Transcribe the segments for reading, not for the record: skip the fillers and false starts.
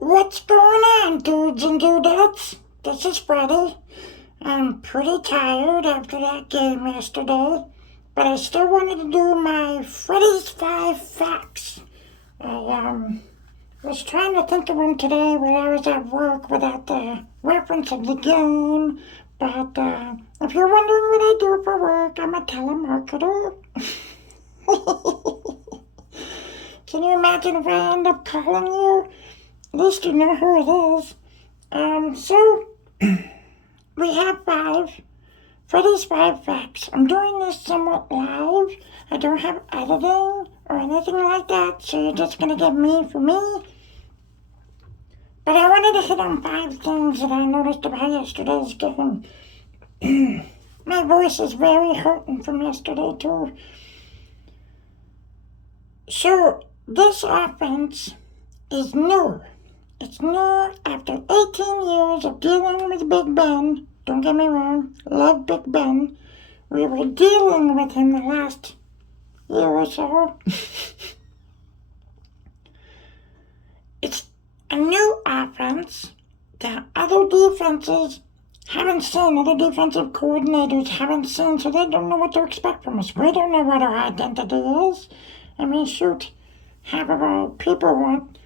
What's going on, dudes and dudettes? This is Freddy. I'm pretty tired after that game yesterday, but I still wanted to do my Freddy's 5 facts. I was trying to think of them today while I was at work without the reference of the game, but if you're wondering what I do for work, I'm a telemarketer. Can you imagine if I end up calling you? At least you know who it is. So we have Freddy's 5 facts. I'm doing this somewhat live. I don't have editing or anything like that, so you're just gonna get me for me. But I wanted to hit on 5 things that I noticed about yesterday's game. My voice is very hurting from yesterday too. So this offense is new. It's new after 18 years of dealing with Big Ben. Don't get me wrong, love Big Ben. We were dealing with him the last year or so. It's a new offense that other defenses haven't seen, other defensive coordinators haven't seen, so they don't know what to expect from us. We don't know what our identity is. I mean, shoot, half of our people want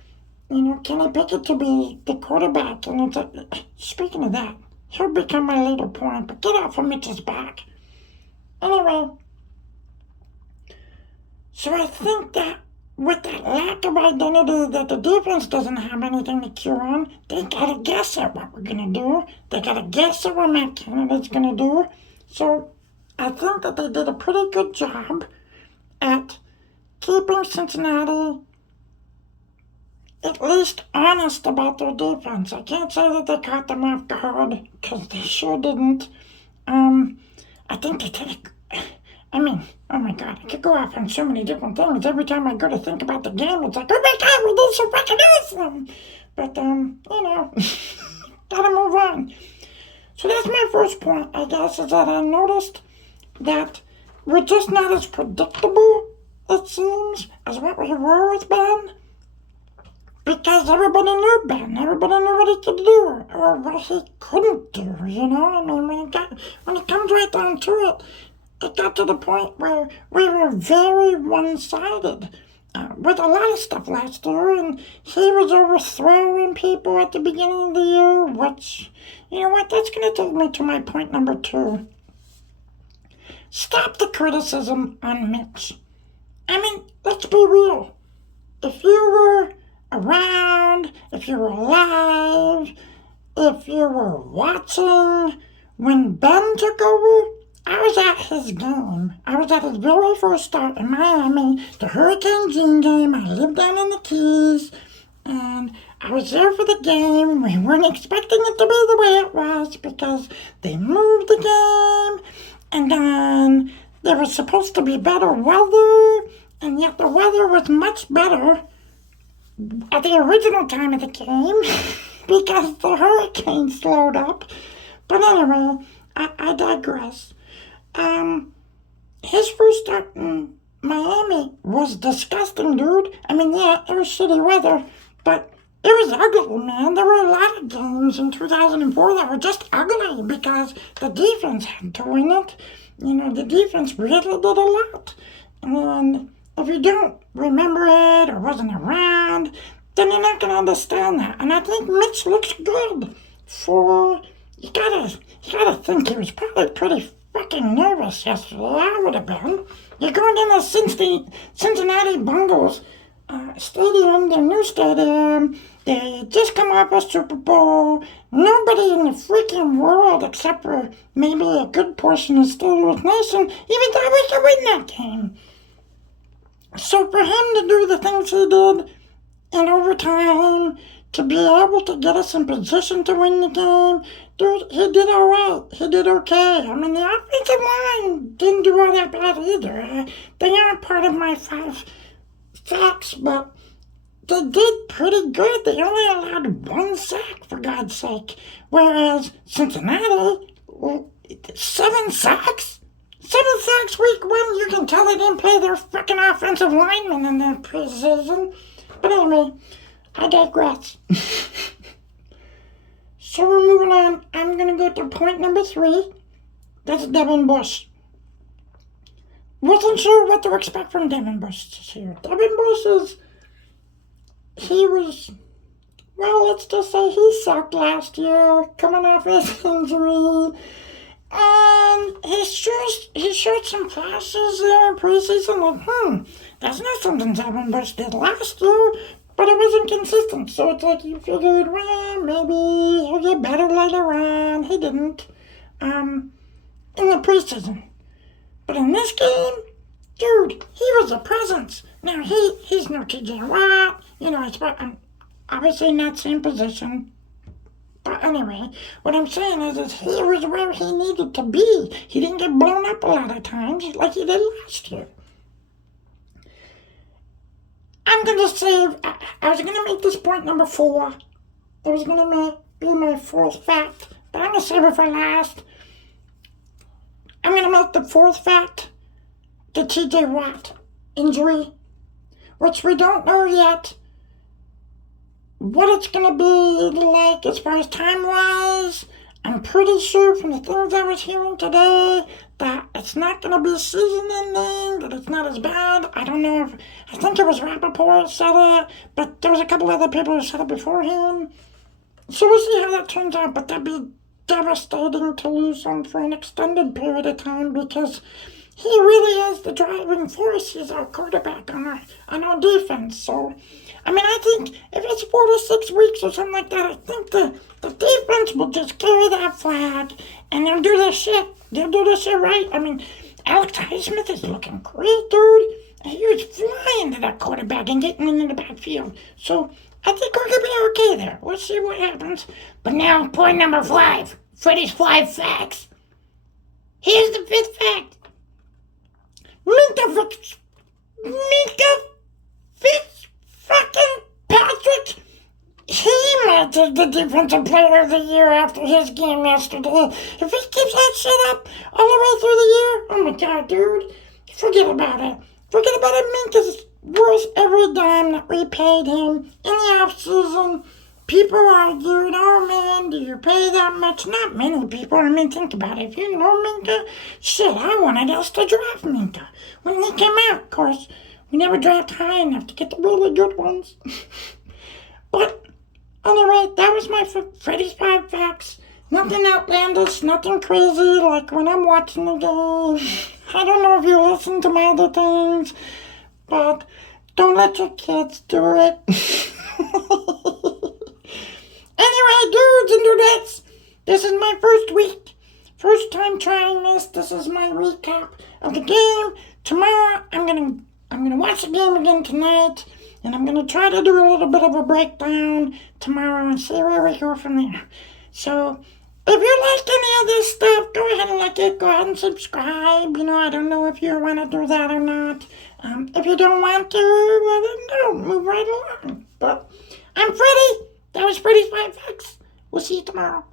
Kenny Pickett to be the quarterback. And it's like, speaking of that, he'll become my later point, but get off of Mitch's back. Anyway, so I think that with that lack of identity that the defense doesn't have anything to cue on, they gotta guess at what we're gonna do. They gotta guess at what Matt Canada's gonna do. So I think that they did a pretty good job at keeping Cincinnati at least honest about their defense. I can't say that they caught them off guard, because they sure didn't. I think they did oh my God, I could go off on so many different things. Every time I go to think about the game, it's like, oh my God, we did so fucking awesome. But, gotta move on. So that's my first point, I guess, is that I noticed that we're just not as predictable, it seems, as what we were with Ben. Because everybody knew Ben. Everybody knew what he could do, or what he couldn't do, I mean, when it comes right down to it, it got to the point where we were very one-sided with a lot of stuff last year, and he was overthrowing people at the beginning of the year, which, you know what, that's going to take me to my point number 2. Stop the criticism on Mitch. I mean, let's be real. If you were around, if you were alive, if you were watching when Ben took over, I was at his game. I was at his very first start in Miami, the Hurricane Gene game. I lived down in the Keys, and I was there for the game. We weren't expecting it to be the way it was because they moved the game, and then there was supposed to be better weather, and yet the weather was much better at the original time of the game because the hurricane slowed up. But anyway, I digress. His first start in Miami was disgusting, dude. I mean, yeah, it was shitty weather, but it was ugly, man. There were a lot of games in 2004 that were just ugly because the defense had to win it. The defense really did a lot. And if you don't remember it or wasn't around, then you're not going to understand that. And I think Mitch looks good you gotta think he was probably pretty fucking nervous yesterday. I would have been. You're going in the Cincinnati Bengals stadium, their new stadium. They just come off a Super Bowl. Nobody in the freaking world, except for maybe a good portion of Steelers Nation, even thought we could win that game. So for him to do the things he did in overtime, to be able to get us in position to win the game, dude, he did all right. He did okay. I mean, the offensive line didn't do all that bad either. They aren't part of my 5 facts, but they did pretty good. They only allowed 1 sack, for God's sake. Whereas Cincinnati, 7 sacks? 7 sacks week 1, you can tell they didn't play their freaking offensive linemen in their preseason. But anyway, I digress. So we're moving on. I'm going to go to point number 3. That's Devin Bush. Wasn't sure what to expect from Devin Bush this year. Devin Bush let's just say he sucked last year, coming off his injury. And he showed some flashes there in preseason, like, that's not something Devin Bush did last year, but it wasn't consistent. So it's like you figured, well, maybe he'll get better later on. He didn't, in the preseason. But in this game, dude, he was a presence. Now, he's no TJ Watt, it's obviously in that same position. But anyway, what I'm saying is he was where he needed to be. He didn't get blown up a lot of times like he did last year. I'm going to save, I was going to make this point number 4. It was going to be my 4th fact, but I'm going to save it for last. I'm going to make the 4th fact the TJ Watt injury, which we don't know yet what it's going to be like as far as time-wise. I'm pretty sure from the things I was hearing today that it's not going to be season-ending, that it's not as bad. I don't know I think it was Rappaport said it, but there was a couple other people who said it before him. So we'll see how that turns out, but that'd be devastating to lose him for an extended period of time because he really is the driving force. He's our quarterback on our defense. So, I think if it's 4 to 6 weeks or something like that, I think the defense will just carry that flag and they'll do their shit. They'll do their shit right. Alex Highsmith is looking great, dude. He was flying to that quarterback and getting into the backfield. So, I think we're going to be okay there. We'll see what happens. But now, point number 5. Freddy's 5 facts. Here's the 5th fact. Minkah Fitzpatrick, he might take the defensive player of the year after his game yesterday. If he keeps that shit up all the way through the year, oh my god, dude, forget about it. Forget about it. Minkah's worth every dime that we paid him in the offseason. People argued, oh man, do you pay that much? Not many people. Think about it. If you know Minkah, shit, I wanted us to draft Minkah when he came out. Of course, we never draft high enough to get the really good ones. But anyway, that was my Freddy's 5 facts. Nothing outlandish, nothing crazy like when I'm watching the game. I don't know if you listen to my other things, but don't let your kids do it. Anyway, dudes and dudettes, this is my first week. First time trying this. This is my recap of the game. Tomorrow, I'm gonna watch the game again tonight, and I'm gonna try to do a little bit of a breakdown tomorrow and see where we go from there. So, if you like any of this stuff, go ahead and like it. Go ahead and subscribe. I don't know if you want to do that or not. If you don't want to, well then don't. Move right along. But I'm Freddy. That was Freddy's 5 facts. We'll see you tomorrow.